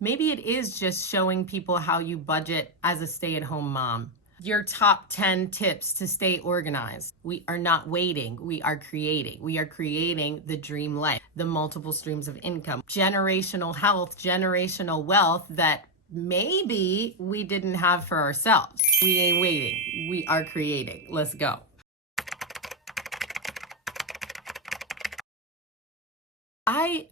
Maybe it is just showing people how you budget as a stay-at-home mom. Your top 10 tips to stay organized. We are not waiting, we are creating. We are creating the dream life, the multiple streams of income, generational health, generational wealth that maybe we didn't have for ourselves. We ain't waiting, we are creating. Let's go.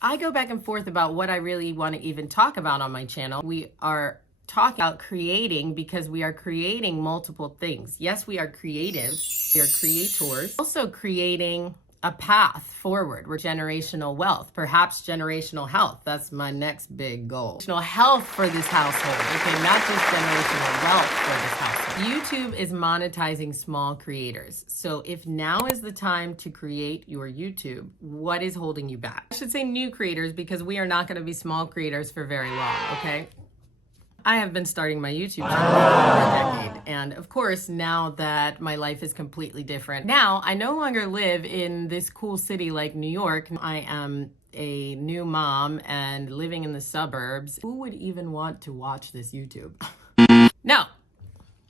I go back and forth about what I really want to even talk about on my channel. We are talking about creating because we are creating multiple things. Yes, we are creatives, we are creators, also creating a path forward. We're generational wealth, perhaps generational health. That's my next big goal. Generational health for this household, okay? Not just generational wealth for this household. YouTube is monetizing small creators. So if now is the time to create your YouTube, what is holding you back? I should say new creators because we are not gonna be small creators for very long, okay? I have been starting my YouTube channel for a decade. And of course, now that my life is completely different, now I no longer live in this cool city like New York. I am a new mom and living in the suburbs. Who would even want to watch this YouTube? No,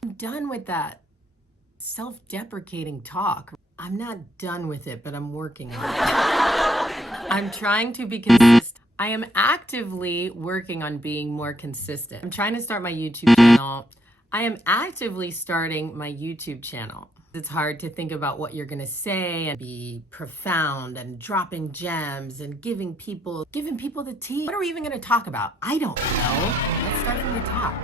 I'm done with that self-deprecating talk. I'm not done with it, but I'm working on it. I'm trying to be consistent. I am actively working on being more consistent. I'm trying to start my YouTube channel. I am actively starting my YouTube channel. It's hard to think about what you're gonna say and be profound and dropping gems and giving people the tea. What are we even gonna talk about? I don't know. Let's start from the top.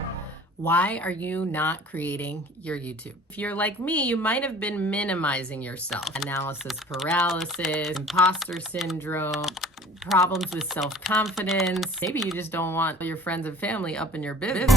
Why are you not creating your YouTube? If you're like me, you might have been minimizing yourself. Analysis paralysis, imposter syndrome, problems with self-confidence. Maybe you just don't want your friends and family up in your business.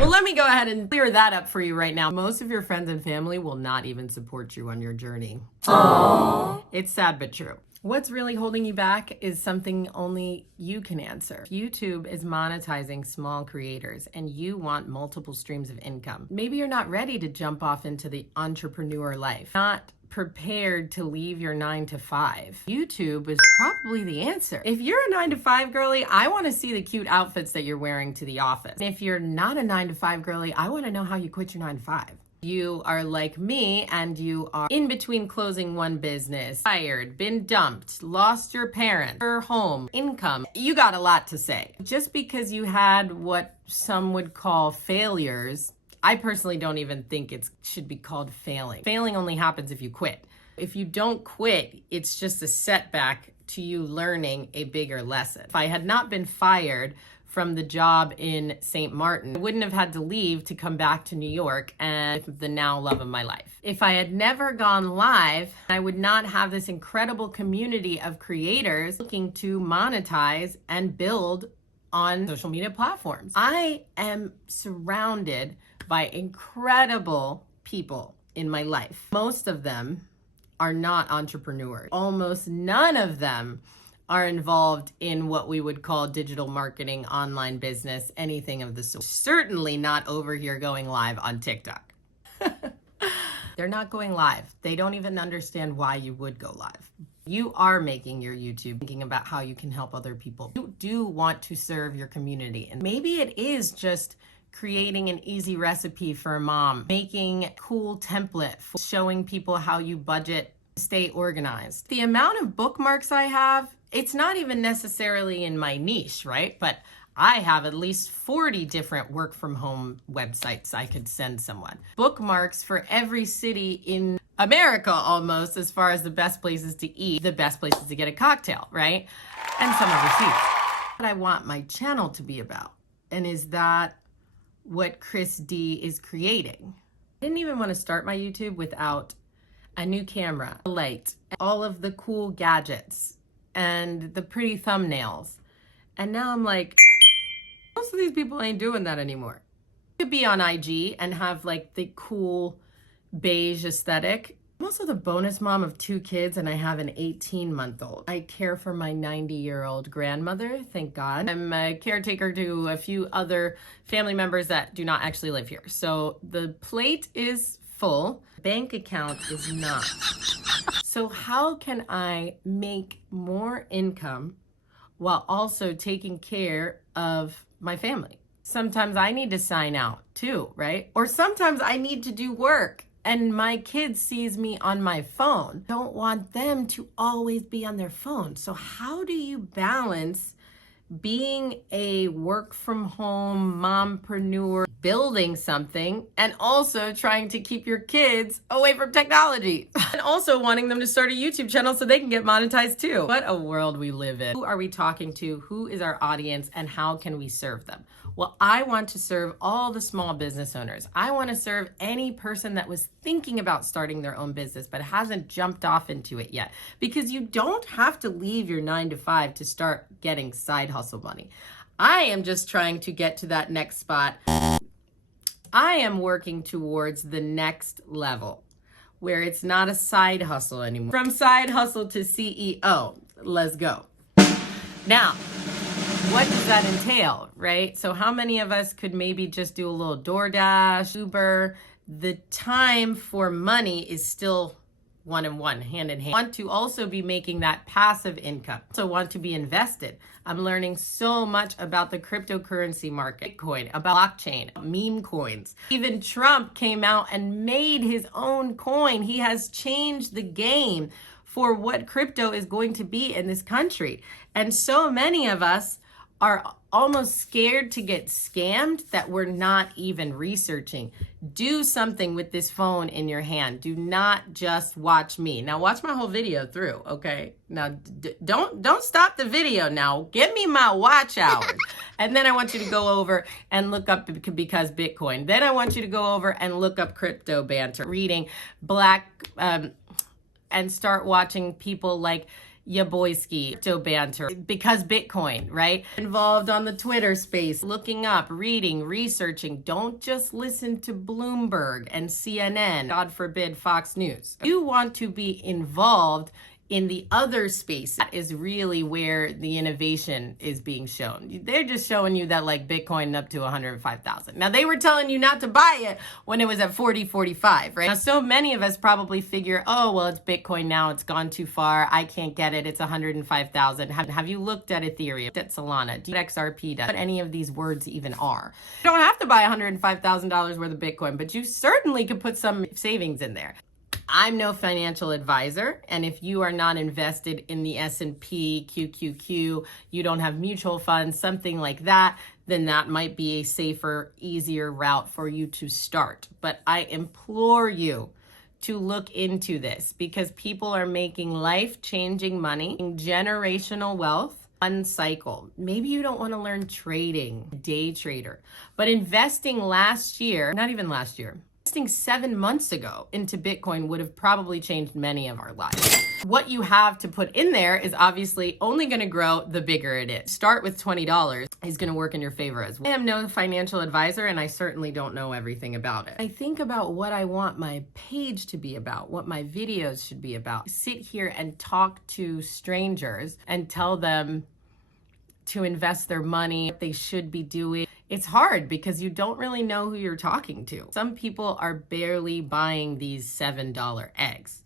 Well, let me go ahead and clear that up for you right now. Most of your friends and family will not even support you on your journey. Aww. It's sad but true. What's really holding you back is something only you can answer. YouTube is monetizing small creators and you want multiple streams of income. Maybe you're not ready to jump off into the entrepreneur life. Not prepared to leave your 9-to-5. YouTube is probably the answer. If you're a 9-to-5 girly, I want to see the cute outfits that you're wearing to the office. If you're not a 9-to-5 girly, I want to know how you quit your 9-to-5. You are like me and you are in between closing one business, fired, been dumped, lost your parents, your home, income. You got a lot to say. Just because you had what some would call failures, I personally don't even think it should be called failing. Failing only happens if you quit. If you don't quit, it's just a setback to you learning a bigger lesson. If I had not been fired from the job in St. Martin, I wouldn't have had to leave to come back to New York and the now love of my life. If I had never gone live, I would not have this incredible community of creators looking to monetize and build on social media platforms. I am surrounded by incredible people in my life. Most of them are not entrepreneurs. Almost none of them are involved in what we would call digital marketing, online business, anything of the sort. Certainly not over here going live on TikTok. They're not going live. They don't even understand why you would go live. You are making your YouTube, thinking about how you can help other people. You do want to serve your community. And maybe it is just creating an easy recipe for a mom, making a cool template, for showing people how you budget, stay organized. The amount of bookmarks I have, it's not even necessarily in my niche, right? But I have at least 40 different work from home websites I could send someone. Bookmarks for every city in America almost, as far as the best places to eat, the best places to get a cocktail, right? And some overseas. What I want my channel to be about. And is that what Chris D is creating? I didn't even want to start my YouTube without a new camera, a light, all of the cool gadgets, and the pretty thumbnails. And now I'm like, most of these people ain't doing that anymore. You could be on IG and have like the cool beige aesthetic. I'm also the bonus mom of 2 kids and I have an 18-month-old. I care for my 90-year-old grandmother, thank God. I'm a caretaker to a few other family members that do not actually live here. So the plate is full, bank account is not. So how can I make more income while also taking care of my family. Sometimes I need to sign out too, right? Or sometimes I need to do work and my kid sees me on my phone. Don't want them to always be on their phone. So how do you balance being a work from home mompreneur, building something, and also trying to keep your kids away from technology and also wanting them to start a YouTube channel so they can get monetized too? What a world we live in. Who are we talking to? Who is our audience, and how can we serve them? Well, I want to serve all the small business owners. I want to serve any person that was thinking about starting their own business but hasn't jumped off into it yet, because you don't have to leave your 9-to-5 to start getting side hustle money. I am just trying to get to that next spot. I am working towards the next level where it's not a side hustle anymore. From side hustle to CEO. Let's go. Now, what does that entail, right? So how many of us could maybe just do a little DoorDash, Uber? The time for money is still one in one, hand in hand. I want to also be making that passive income. Also want to be invested. I'm learning so much about the cryptocurrency market, Bitcoin, about blockchain, meme coins. Even Trump came out and made his own coin. He has changed the game for what crypto is going to be in this country. And so many of us are almost scared to get scammed that we're not even researching. Do something with this phone in your hand. Do not just watch me. Now watch my whole video through, okay? Now don't stop the video now. Give me my watch hours. And then I want you to go over and look up because Bitcoin. Then I want you to go over and look up crypto banter, reading black and start watching people like Yaboyski, crypto banter, because Bitcoin, right? Involved on the Twitter space, looking up, reading, researching. Don't just listen to Bloomberg and CNN, God forbid, Fox News. You want to be involved in the other space. That is really where the innovation is being shown. They're just showing you that like Bitcoin up to 105,000. Now they were telling you not to buy it when it was at 40, 45, right? Now so many of us probably figure, oh, well, it's Bitcoin now, it's gone too far, I can't get it, it's 105,000. Have you looked at Ethereum, at Solana, XRP, what any of these words even are? You don't have to buy $105,000 worth of Bitcoin, but you certainly could put some savings in there. I'm no financial advisor, and if you are not invested in the S&P, QQQ, you don't have mutual funds, something like that, then that might be a safer, easier route for you to start. But I implore you to look into this, because people are making life-changing money, generational wealth, one cycle. Maybe you don't want to learn trading, day trader, but investing last year, not even last year, investing 7 months ago into Bitcoin would have probably changed many of our lives. What you have to put in there is obviously only going to grow the bigger it is. Start with $20 is going to work in your favor as well. I am no financial advisor, and I certainly don't know everything about it. I think about what I want my page to be about, what my videos should be about. Sit here and talk to strangers and tell them to invest their money, what they should be doing. It's hard because you don't really know who you're talking to. Some people are barely buying these $7 eggs.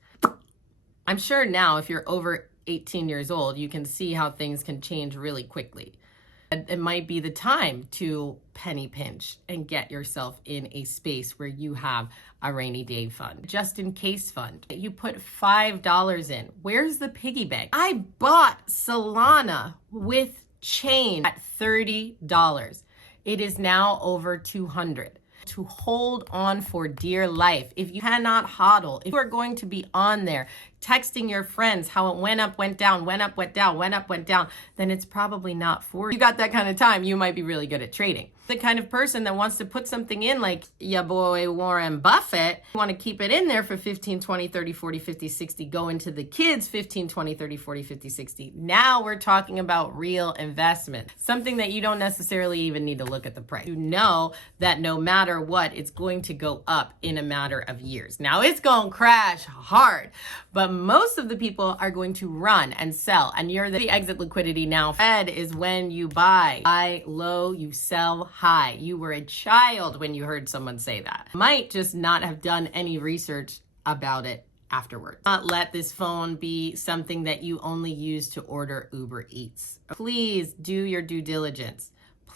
I'm sure now if you're over 18 years old, you can see how things can change really quickly. It might be the time to penny pinch and get yourself in a space where you have a rainy day fund, just in case fund. You put $5 in. Where's the piggy bank? I bought Solana with chain at $30. It is now over $200. To hold on for dear life. If you cannot hodl, if you are going to be on there texting your friends how it went up, went down, went up, went down, went up, went down, then it's probably not for you. You got that kind of time, you might be really good at trading. The kind of person that wants to put something in like ya boy Warren Buffett, want to keep it in there for 15, 20, 30, 40, 50, 60, go into the kids 15, 20, 30, 40, 50, 60. Now we're talking about real investment, something that you don't necessarily even need to look at the price. You know that no matter what, it's going to go up in a matter of years. Now it's going to crash hard, but most of the people are going to run and sell, and you're the exit liquidity now. Fed is when you buy low, you sell high. You were a child when you heard someone say that. Might just not have done any research about it afterwards. Not let this phone be something that you only use to order Uber Eats. Please do your due diligence.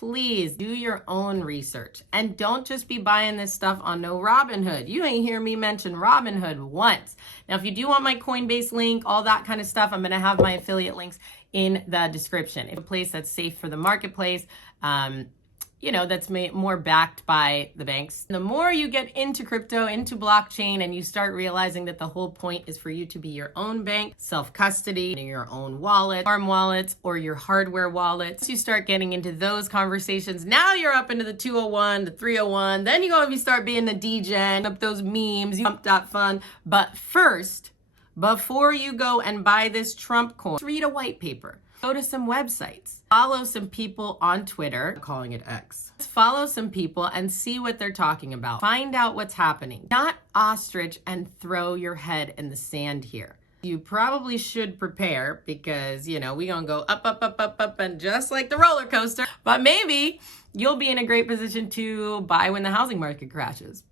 please do your own research and don't just be buying this stuff on no Robinhood. You ain't hear me mention Robinhood once. Now, if you do want my Coinbase link, all that kind of stuff, I'm going to have my affiliate links in the description. It's a place that's safe for the marketplace. That's more backed by the banks. The more you get into crypto, into blockchain, and you start realizing that the whole point is for you to be your own bank, self-custody, your own wallet, farm wallets, or your hardware wallets. You start getting into those conversations. Now you're up into the 201, the 301. Then you go and you start being the DGen, up those memes, you pump fun. But first, before you go and buy this Trump coin, read a white paper. Go to some websites. Follow some people on Twitter, I'm calling it X. Follow some people and see what they're talking about. Find out what's happening. Not ostrich and throw your head in the sand here. You probably should prepare because, we gonna go up, up, up, up, up, and just like the roller coaster. But maybe you'll be in a great position to buy when the housing market crashes.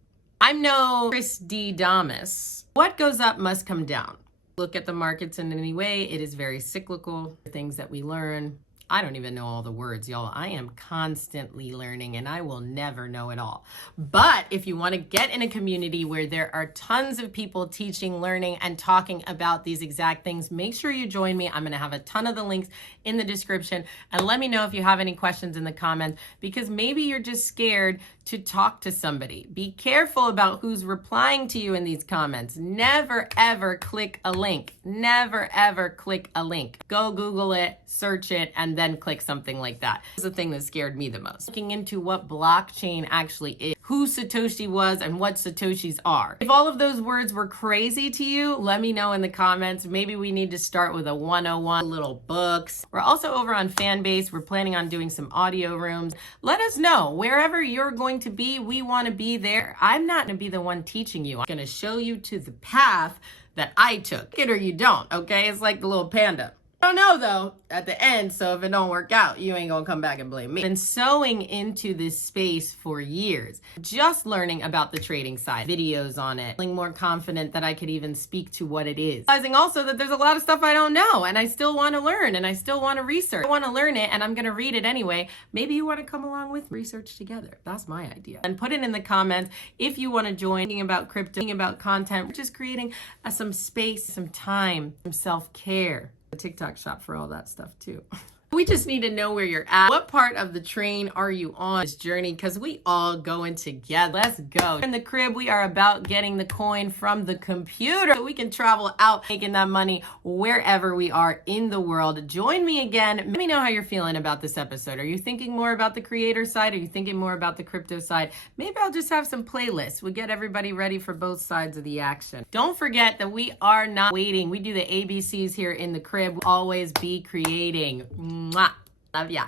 I'm no Chris D. Damas. What goes up must come down. Look at the markets in any way. It is very cyclical. Things that we learn. I don't even know all the words, y'all. I am constantly learning and I will never know it all. But if you want to get in a community where there are tons of people teaching, learning, and talking about these exact things, make sure you join me. I'm going to have a ton of the links in the description. And let me know if you have any questions in the comments, because maybe you're just scared to talk to somebody. Be careful about who's replying to you in these comments. Never, ever click a link. Never, ever click a link. Go Google it, search it, and then click something like that. This is the thing that scared me the most. Looking into what blockchain actually is, who Satoshi was, and what Satoshis are. If all of those words were crazy to you, let me know in the comments. Maybe we need to start with a 101, little books. We're also over on Fanbase. We're planning on doing some audio rooms. Let us know. Wherever you're going to be, we want to be there. I'm not going to be the one teaching you. I'm going to show you to the path that I took. Get it or you don't, okay? It's like the little panda. I don't know though at the end, so if it don't work out, you ain't gonna come back and blame me. I've been sewing into this space for years, just learning about the trading side, videos on it, feeling more confident that I could even speak to what it is. Realizing also that there's a lot of stuff I don't know and I still want to learn and I still want to research. I want to learn it and I'm gonna read it anyway. Maybe you want to come along with research together. That's my idea. And put it in the comments if you want to join, thinking about crypto, thinking about content, just creating some space, some time, some self-care. The TikTok shop for all that stuff too. We just need to know where you're at. What part of the train are you on this journey? Because we all going together. Let's go. In the crib, we are about getting the coin from the computer so we can travel out, making that money wherever we are in the world. Join me again. Let me know how you're feeling about this episode. Are you thinking more about the creator side? Are you thinking more about the crypto side? Maybe I'll just have some playlists. We get everybody ready for both sides of the action. Don't forget that we are not waiting. We do the ABCs here in the crib. Always be creating. Mwah. Love ya.